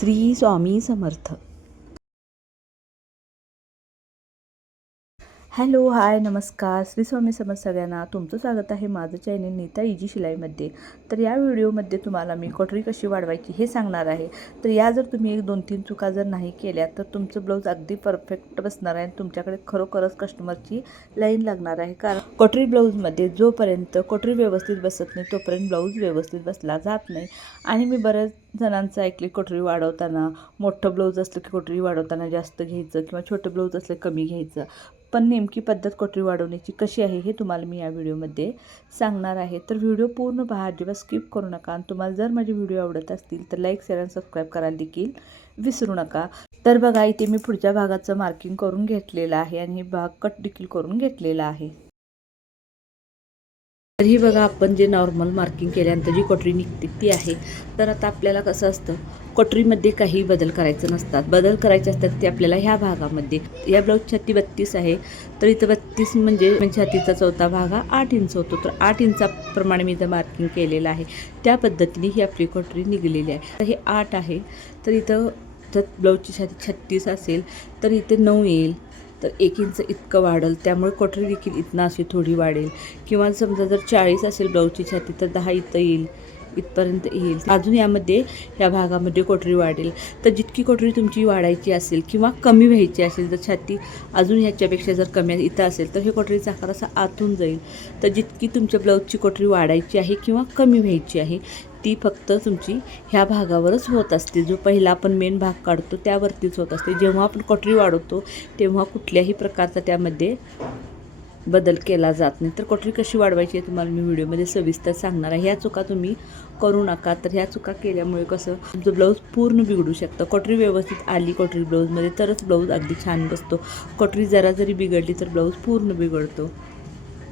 Shri Swami Samarth. Hello hi नमस्कार. श्री स्वामी समज सगळ्यांना तुमचं स्वागत आहे माझं चॅनल नीता इजी शिलाईमध्ये. तर या व्हिडिओमध्ये तुम्हाला मी कटोरी कशी वाढवायची हे सांगणार आहे. तर या जर तुम्ही एक दोन तीन चुका जर नाही केल्या तर तुमचं ब्लाऊज अगदी परफेक्ट बसणार आहे आणि तुमच्याकडे खरोखरच कस्टमरची लाईन लागणार आहे. कारण कटोरी ब्लाऊजमध्ये जोपर्यंत कटोरी व्यवस्थित बसत नाही तोपर्यंत ब्लाऊज व्यवस्थित बसला जात नाही. आणि मी बऱ्याच जणांचं ऐकले कटोरी वाढवताना मोठं ब्लाऊज असलं की कटोरी वाढवताना जास्त घ्यायचं किंवा छोटं ब्लाऊज असलं कमी घ्यायचं. पण नेमकी पद्धत कटोरी वाढवण्याची कशी आहे हे तुम्हाला मी या व्हिडिओमध्ये सांगणार आहे. तर व्हिडिओ पूर्ण पहा अजिबात स्किप करू नका. आणि तुम्हाला जर माझे व्हिडिओ आवडत असतील तर लाईक शेअर आणि सबस्क्राईब करायला देखील विसरू नका. तर बघा इथे मी पुढच्या भागाचं मार्किंग करून घेतलेलं आहे आणि हे भाग कट देखील करून घेतलेला आहे. तर ही बघा आपण जे नॉर्मल मार्किंग केल्यानंतर जी कटोरी निघते ती आहे. तर आता आपल्याला कसं असतं कटोरीमध्ये काही बदल करायचं नसतात. बदल करायचे असतात ते आपल्याला ह्या भागामध्ये. या ब्लाऊज छाती बत्तीस आहे. तर इथं बत्तीस म्हणजे म्हणजे छातीचा चौथा भाग हा आठ इंच होतो. तर आठ इंचाप्रमाणे मी इथं मार्किंग केलेलं आहे. त्या पद्धतीने ही आपली कटोरी निघलेली आहे. तर हे आठ आहे. तर इथं जर ब्लाऊजची छाती छत्तीस असेल तर इथे नऊ येईल. तर एक इंच इतकं वाढेल. त्यामुळे कटोरी देखील इथनं अशी थोडी वाढेल. किंवा समजा जर चाळीस असेल ब्लाऊजची छाती तर दहा इथं येईल. इथपर्यंत येईल. अजून यामध्ये या भागामध्ये कोटरी वाढेल. तर जितकी कोटरी तुमची वाढायची असेल किंवा कमी व्हायची असेल तर छाती अजून ह्याच्यापेक्षा जर कमी इथं असेल तर हे कोटरीचा आकार असा आतून जाईल. तर जितकी तुमच्या ब्लाऊजची कोटरी वाढायची आहे किंवा कमी व्हायची आहे ती फक्त तुमची ह्या भागावरच होत असते. जो पहिला आपण मेन भाग काढतो त्यावरतीच होत असते. जेव्हा आपण कोठरी वाढवतो तेव्हा कुठल्याही प्रकारचा त्यामध्ये बदल केला जात नाही. तर कटोरी कशी वाढवायची आहे तुम्हाला मी व्हिडिओमध्ये सविस्तर सांगणार आहे. ह्या चुका तुम्ही करू नका. तर ह्या चुका केल्यामुळे कसं तुमचं ब्लाऊज पूर्ण बिघडू शकतं. कटोरी व्यवस्थित आली कटोरी ब्लाऊजमध्ये तरच ब्लाऊज अगदी छान बसतो. कटोरी जरा जरी बिघडली तर ब्लाऊज पूर्ण बिघडतो.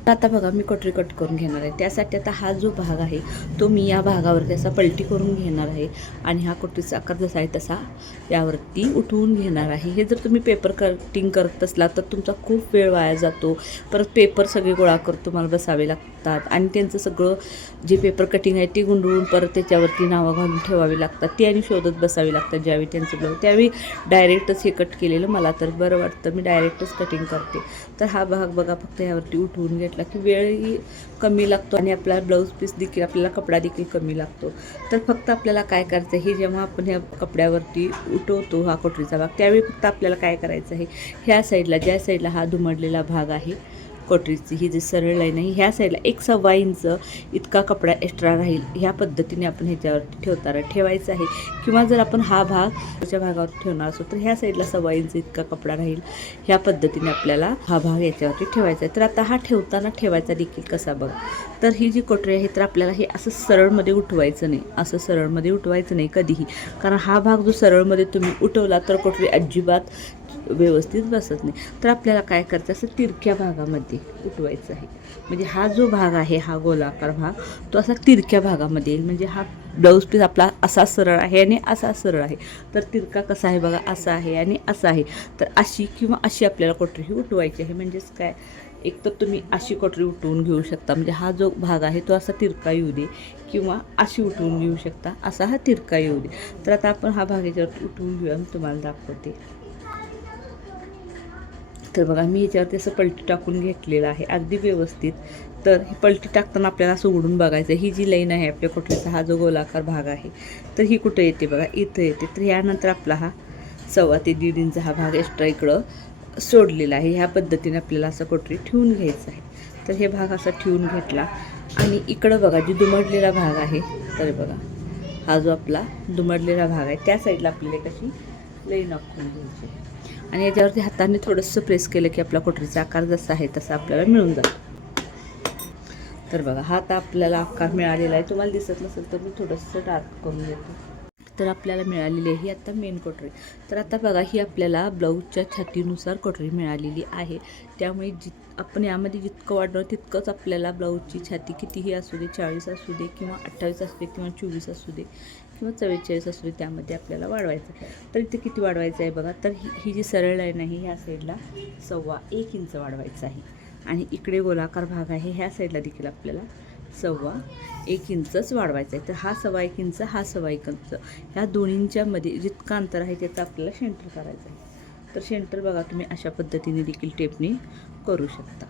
आता बघा मी कटोरी कट करून घेणार आहे. त्यासाठी आता हा जो भाग आहे तो मी या भागावर त्याचा पलटी करून घेणार आहे. आणि हा कटोरीचा आकार जसा आहे तसा यावरती उठवून घेणार आहे. हे जर तुम्ही पेपर कटिंग करत असला तर तुमचा खूप वेळ वाया जातो. परत पेपर सगळे गोळा करत तुम्हाला बसावे लागतात. आणि त्यांचं सगळं जे पेपर कटिंग आहे ते गुंडळून परत त्याच्यावरती नावं घालून ठेवावी लागतात. ती आणि शोधत बसावी लागतात ज्यावेळी त्यांचं ब्लाऊज त्यावेळी डायरेक्टच हे कट केलेलं मला तर बरं वाटतं. मी डायरेक्टच कटिंग करते. तर हा भाग बघा फक्त यावरती उठवून घेतला. की वेळही कमी लागतो आणि आपला ब्लाऊज पीस देखील आपल्याला कपडा देखील कमी लागतो. तर फक्त आपल्याला काय करायचं आहे हे जेव्हा आपण ह्या कपड्यावरती उठवतो हा कोटरीचा भाग त्यावेळी फक्त आपल्याला काय करायचं आहे? ह्या साईडला ज्या साईडला हा दुमडलेला भाग आहे कोटरीची ही जी सरळ लाईन आहे ह्या साईडला एक सव्वा इंच इतका कपडा एक्स्ट्रा राहील ह्या पद्धतीने आपण ह्याच्यावरती ठेवताना ठेवायचा आहे. किंवा जर आपण हा भाग त्याच्या भागावर ठेवणार असो तर ह्या साईडला सव्वा इंच इतका कपडा राहील. ह्या पद्धतीने आपल्याला हा भाग याच्यावरती ठेवायचा आहे. तर आता हा ठेवताना ठेवायचा देखील कसा बघ. तर ही जी कोटरी आहे तर आपल्याला हे असं सरळमध्ये उठवायचं नाही. असं सरळमध्ये उठवायचं नाही कधीही. कारण हा भाग जो सरळमध्ये तुम्ही उठवला तर कोटरी अजिबात व्यवस्थित बसत नाही. तर आपल्याला काय करायचं? असं तिरक्या भागामध्ये उठवायचं आहे. म्हणजे हा जो भाग आहे हा गोलाकार भाग तो असा तिरक्या भागामध्ये येईल. म्हणजे हा ब्लाऊज पीस आपला असा सरळ आहे आणि असा सरळ आहे. तर तिरका कसा आहे बघा? असा आहे आणि असा आहे. तर अशी किंवा अशी आपल्याला कोठरीही उठवायची आहे. म्हणजेच काय? एक तर तुम्ही अशी कोटरी उठवून घेऊ शकता. म्हणजे हा जो भाग आहे तो असा तिरका येऊ दे किंवा अशी उठवून घेऊ शकता. असा हा तिरका येऊ दे. तर आता आपण हा भाग याच्यावर उठवून घेऊया. मी तुम्हाला दाखवते. तर बघा मी याच्यावरती असं पलटी टाकून घेतलेलं आहे अगदी व्यवस्थित. तर ही पलटी टाकताना आपल्याला असं उघडून बघायचं ही जी लाईन आहे आपल्या कुठल्याचा हा जो गोलाकार भाग आहे तर ही कुठं येते बघा इथं येते. तर यानंतर आपला हा सव्वा ते दीड इंच हा भाग एक्स्ट्रा इकडं सोडलेला आहे. ह्या पद्धतीने आपल्याला असं कोटरी ठेवून घ्यायचं आहे. तर हे भाग असा ठेवून घेतला. आणि इकडं बघा जी दुमडलेला भाग आहे तर बघा हा जो आपला दुमडलेला भाग आहे त्या साईडला आपल्याला कशी लई आखून घ्यायची आणि याच्यावरती हाताने थोडंसं प्रेस केलं की आपला कोटरीचा आकार जसा आहे तसा आपल्याला मिळून जातो. तर बघा हा आता आपल्याला आकार मिळालेला आहे. तुम्हाला दिसत नसेल तर मी थोडंसं डार्क करून देतो. तर आपल्याला मिळालेली आहे ही आत्ता मेन कोटरी. तर आता बघा ही आपल्याला ब्लाऊजच्या छातीनुसार कोटरी मिळालेली आहे. त्यामुळे जित आपण यामध्ये जितकं वाढणार तितकंच आपल्याला ब्लाऊजची छाती कितीही असू दे चाळीस असू दे किंवा अठ्ठावीस असू दे किंवा चोवीस असू दे किंवा चव्वेचाळीस असू दे त्यामध्ये आपल्याला वाढवायचं आहे. तर इथे किती वाढवायचं आहे बघा. तर ही ही जी सरळ लाईन आहे ह्या साईडला सव्वा एक इंच वाढवायचं आहे. आणि इकडे गोलाकार भाग आहे ह्या साईडला देखील आपल्याला सव्वा एक इंचच वाढवायचा आहे तर हा सव्वा एक इंच हा सव्वा एक इंच. ह्या दोन्हींच्यामध्ये जितका जितकं अंतर आहे त्याचं आपल्याला शेंटर करायचं आहे तर सेंटर बघा तुम्ही अशा पद्धतीने देखील टेपनी करू शकता.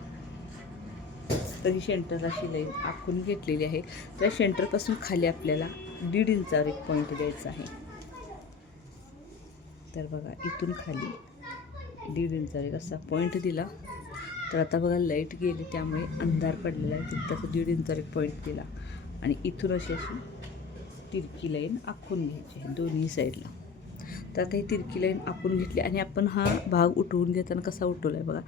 तर ही सेंटर अशी लई आखून घेतलेली आहे. त्या सेंटरपासून खाली आपल्याला दीड इंचावर एक पॉईंट द्यायचा आहे. तर बघा इथून खाली दीड इंचावर एक असा पॉईंट दिला. तर आता बघा लाइट गेली त्यामुळे अंधार पडलेला आहे. तिथं दीड इंचावर एक पॉईंट दिला. आणि इथून अशी अशी तिरकी लाईन आखून घ्यायची आहे दोन्ही साईडला. तर आता ही तिरकी लाईन आखून घेतली आणि आपण हा भाग उठवून घेताना कसा उठवला आहे बघा.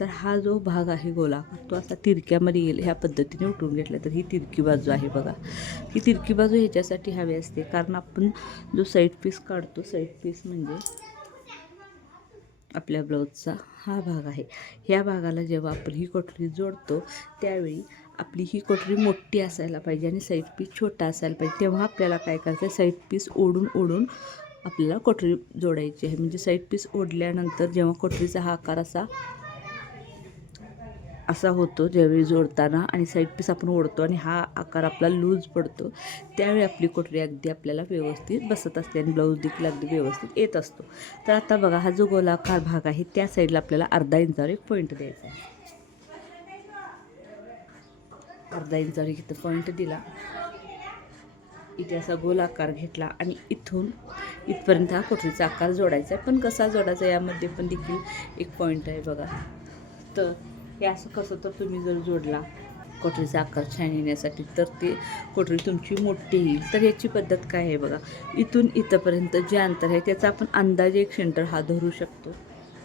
तर हा जो भाग आहे गोलाकार तो असा तिरक्यामध्ये येईल ह्या पद्धतीने उठवून घेतला. तर ही तिरकी बाजू आहे बघा. ही तिरकी बाजू ह्याच्यासाठी हवी असते. कारण आपण जो साईड पीस काढतो साईड पीस म्हणजे आपल्या ब्लाऊजचा हा भाग आहे. ह्या भागाला जेव्हा आपण ही कोठरी जोडतो त्यावेळी आपली ही कोठरी मोठी असायला पाहिजे आणि साईड पीस छोटा असायला पाहिजे. तेव्हा आपल्याला काय करायचं साईड पीस ओढून ओढून आपल्याला कोठरी जोडायची आहे. म्हणजे साईड पीस ओढल्यानंतर जेव्हा कोठरीचा हा आकार असा असा होतो ज्यावेळी जोडताना आणि साईड पीस आपण ओढतो आणि हा आकार आपला लूज पडतो त्यावेळी आपली कोठरी अगदी आपल्याला व्यवस्थित बसत असते आणि ब्लाऊज देखील अगदी व्यवस्थित येत असतो. तर आता बघा हा जो गोलाकार भाग आहे त्या साईडला आपल्याला अर्धा इंचावर एक पॉईंट द्यायचा आहे. अर्धा इंचावर इथं पॉईंट दिला. इथे असा गोलाकार घेतला आणि इथून इथपर्यंत हा कोठरीचा आकार जोडायचा आहे. पण कसा जोडायचा यामध्ये पण देखील एक पॉईंट आहे बघा. तर हे असं कसं तर तुम्ही जर जोडला कोठरीचा आकार छान येण्यासाठी तर ते कोठरी तुमची मोठी येईल. तर याची पद्धत काय आहे बघा? इथून इथंपर्यंत जे अंतर आहे त्याचा आपण अंदाजे एक सेंटर हा धरू शकतो.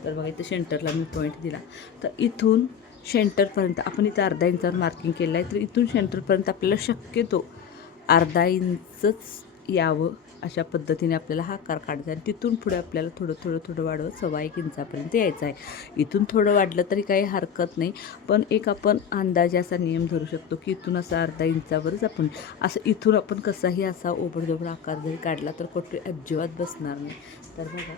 तर बघा इथं सेंटरला मी पॉईंट दिला. तर इथून सेंटरपर्यंत आपण इथं अर्धा इंचावर मार्किंग केलं आहे तर इथून सेंटरपर्यंत आपल्याला शक्यतो अर्धा इंचच यावं. अशा पद्धतीने आपल्याला हा आकार काढायचा आहे. आणि तिथून पुढे आपल्याला थोडं थोडं थोडं वाढवत सव्वा एक इंचापर्यंत यायचं आहे. इथून थोडं वाढलं तरी काही हरकत नाही. पण एक आपण अंदाजे असा नियम धरू शकतो की इथून असा अर्धा इंचावरच आपण असं इथून आपण कसाही असा ओबडधोबड आकार जरी काढला तर कुठे अजिबात बसणार नाही. तर बघा.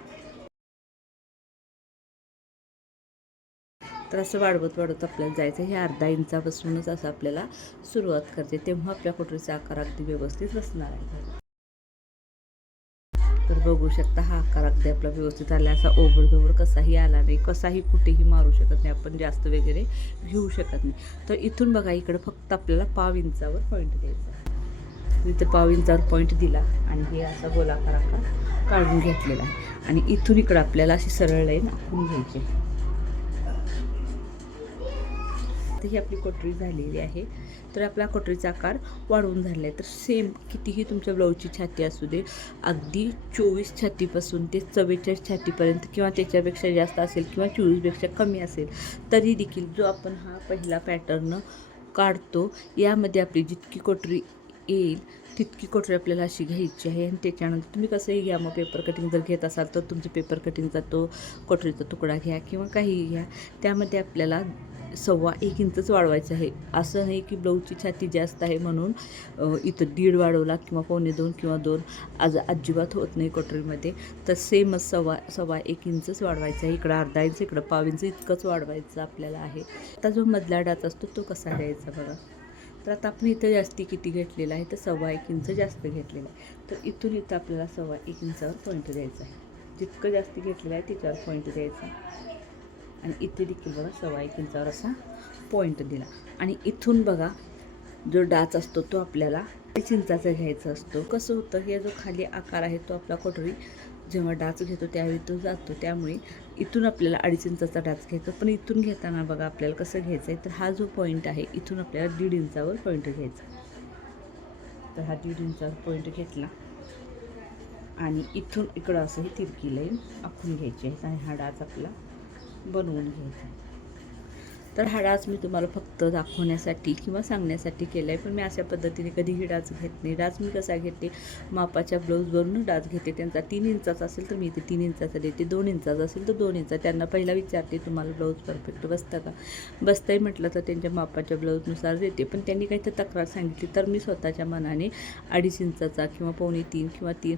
तर असं वाढवत वाढवत आपल्याला जायचं हे अर्धा इंचापासूनच असं आपल्याला सुरुवात करते. तेव्हा आपल्या कोठरीचा आकार अगदी व्यवस्थित बसणार आहे. तर बघू शकता हा आकार अगदी आपला व्यवस्थित आला असा ओबडधोबड कसाही आला नाही कसाही कुठेही मारू शकत नाही आपण जास्त वगैरे घेऊ शकत नाही. तर इथून बघा इकडं फक्त आपल्याला पाव इंचावर पॉईंट द्यायचा इथं पाव इंचावर पॉईंट दिला आणि हे असा गोलाकार आकार काढून घेतलेला आहे. आणि इथून इकडं आपल्याला अशी सरळ लाईन आखून घ्यायची ही आपली कोटरी झालेली आहे. तर आपला कोटरीचा आकार वाढवून झाला आहे तर सेम कितीही तुमच्या ब्लाऊजची छाती असू दे अगदी चोवीस छातीपासून ते चव्वेचाळीस छातीपर्यंत किंवा त्याच्यापेक्षा जास्त असेल किंवा चोवीसपेक्षा कमी असेल तरी देखील जो आपण हा पहिला पॅटर्न काढतो यामध्ये आपली जितकी कोटरी येईल तितकी कोटरी आपल्याला अशी घ्यायची आहे. आणि त्याच्यानंतर तुम्ही कसंही घ्या मग पेपर कटिंग जर घेत असाल तर तुमचं पेपर कटिंगचा तो कोटरीचा तुकडा घ्या किंवा काहीही घ्या. त्यामध्ये आपल्याला सव्वा एक इंचच वाढवायचं आहे. असं नाही की ब्लाऊजची छाती जास्त आहे म्हणून इथं दीड वाढवला किंवा पावणे दोन किंवा दोन आज अजिबात होत नाही कटोरीमध्ये. तर सेमच सव्वा सव्वा एक इंचच वाढवायचं आहे. इकडं अर्धा इंच इकडं पाव इंच इतकंच वाढवायचं आपल्याला आहे. आता जो मधला डात असतो तो कसा द्यायचा बघा. तर आता आपण इथं जास्ती किती घेतलेला आहे? तर सव्वा एक इंच जास्त घेतलेला आहे. तर इथून इथं आपल्याला सव्वा एक इंचावर पॉईंट द्यायचा आहे. जितकं जास्त घेतलेलं आहे तिच्यावर पॉईंट द्यायचा आणि इथे देखील बघा सव्वा एक इंचावर असा पॉईंट दिला. आणि इथून बघा जो डाच असतो तो आपल्याला अडीच इंचाचा घ्यायचा असतो. कसं होतं हे जो खाली आकार आहे तो आपला कोठरी जेव्हा डाच घेतो त्यावेळी तो जातो. त्यामुळे इथून आपल्याला अडीच इंचाचा डाच घ्यायचा. पण इथून घेताना बघा आपल्याला कसं घ्यायचं आहे तर हा जो पॉईंट आहे इथून आपल्याला दीड इंचावर पॉईंट घ्यायचा. तर हा दीड इंचावर पॉईंट घेतला. आणि इथून इकडं असं ही तिरकी लाईन आखून घ्यायची आहे. आणि हा डाच आपला बनवून घ्यायचा तर हा डास मी तुम्हाला फक्त दाखवण्यासाठी किंवा सांगण्यासाठी केला आहे पण मी अशा पद्धतीने कधीही डास घेत नाही. डास मी कसा घेते? मापाच्या ब्लाऊजवरून डास घेते. त्यांचा तीन इंचाचा असेल तर मी इथे तीन इंचाचा देते. दोन इंचाचा असेल तर दोन इंचा त्यांना पहिला विचारते तुम्हाला ब्लाऊज परफेक्ट बसतं का? बसतंही म्हटलं तर त्यांच्या मापाच्या ब्लाऊजनुसार देते. पण त्यांनी काही तर तक्रार सांगितली. तर मी स्वतःच्या मनाने अडीच इंचाचा किंवा पावणे तीन किंवा तीन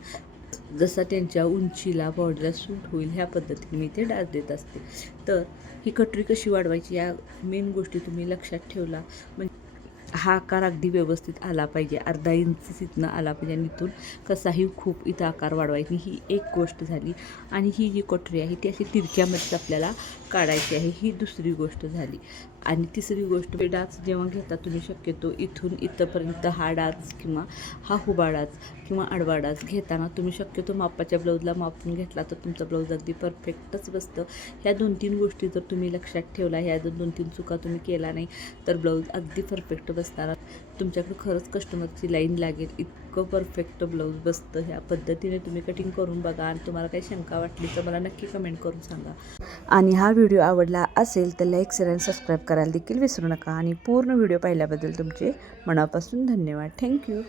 जसा त्यांच्या उंचीला बॉडीला सूट होईल ह्या पद्धतीने मी ते डास देत असते. तर ही कटरी कशी वाढवायची या मेन गोष्टी तुम्ही लक्षात ठेवला. म्हणजे हा आकार अगदी व्यवस्थित आला पाहिजे. अर्धा इंच तिथनं आला पाहिजे आणि इथून कसाही खूप इथं आकार वाढवायची. ही एक गोष्ट झाली. आणि ही जी कटोरी आहे ती अशी तिरक्यामध्येच आपल्याला काढायची आहे. ही दुसरी गोष्ट झाली. आणि तिसरी गोष्ट डाच जेव्हा घेता तुम्ही शक्यतो इथून इथंपर्यंत हा डाच किंवा हा हुबा डाच किंवा आडवा डाच घेताना तुम्ही शक्यतो मापाच्या ब्लाऊजला मापून घेतला तर तुमचा ब्लाऊज अगदी परफेक्टच बसतं. ह्या दोन तीन गोष्टी जर तुम्ही लक्षात ठेवला ह्या जर दोन तीन चुका तुम्ही केला नाही तर ब्लाऊज अगदी परफेक्ट बसणार तुमच्याकडे खरंच कस्टमरची लाईन लागेल. इतकं परफेक्ट ब्लाऊज बसतं. ह्या पद्धतीने तुम्ही कटिंग करून बघा आणि तुम्हाला काही शंका वाटली तर मला नक्की कमेंट करून सांगा. आणि हा व्हिडिओ आवडला असेल तर लाईक शेअर आणि सबस्क्राईब करायला देखील विसरू नका. आणि पूर्ण व्हिडिओ पाहिल्याबद्दल तुमचे मनापासून धन्यवाद. थँक्यू